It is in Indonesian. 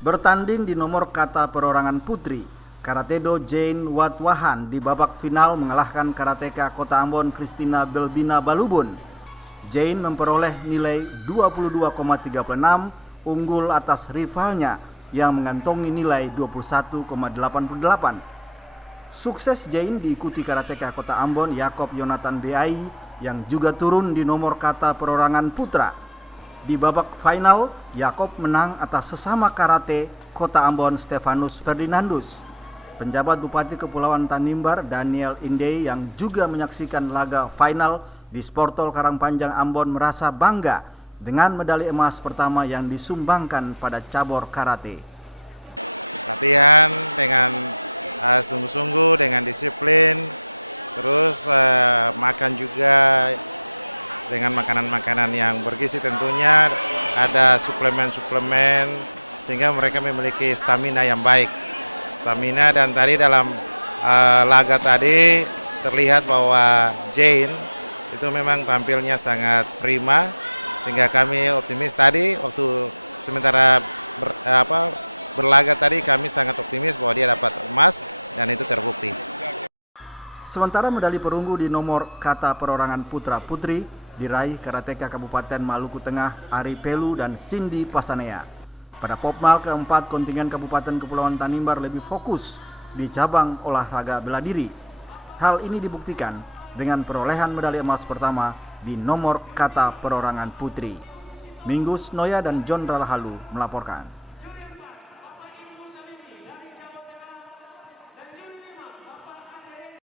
Bertanding di nomor kata perorangan putri, Karatedo Jane Watwahan di babak final mengalahkan karateka Kota Ambon Christina Belbina Balubun. Jane memperoleh nilai 22,36, unggul atas rivalnya yang mengantongi nilai 21,88. Sukses Jane diikuti karateka Kota Ambon Yakob Yonatan BAI yang juga turun di nomor kata perorangan putra. Di babak final, Yakob menang atas sesama karate Kota Ambon Stefanus Ferdinandus. Penjabat Bupati Kepulauan Tanimbar Daniel Indey yang juga menyaksikan laga final di Sportol Karangpanjang Ambon merasa bangga dengan medali emas pertama yang disumbangkan pada cabur karate. Latihan dengan sungguh-sungguh, dengan disiplin, terus makan juga dengan makanan-makanan yang bergizi, tentunya ada suplemen-suplemen sehingga mereka memiliki stamina yang baik. Stamina, dan tadi dalam laga tadi terlihat bahwa Jane itu memang tampilnya sangat prima sehingga kami optimis tadi waktu sementara berlaga tadi kami sangat optimis bahwa dia dapat emas dan itu terbukti. Sementara medali perunggu di nomor kata perorangan putra-putri diraih karateka Kabupaten Maluku Tengah Ari Pelu dan Cindy Pasanea. Pada Popmal keempat, kontingen Kabupaten Kepulauan Tanimbar lebih fokus di cabang olahraga bela diri. Hal ini dibuktikan dengan perolehan medali emas pertama di nomor kata perorangan putri. Minggus Noya dan John Ralahalu melaporkan.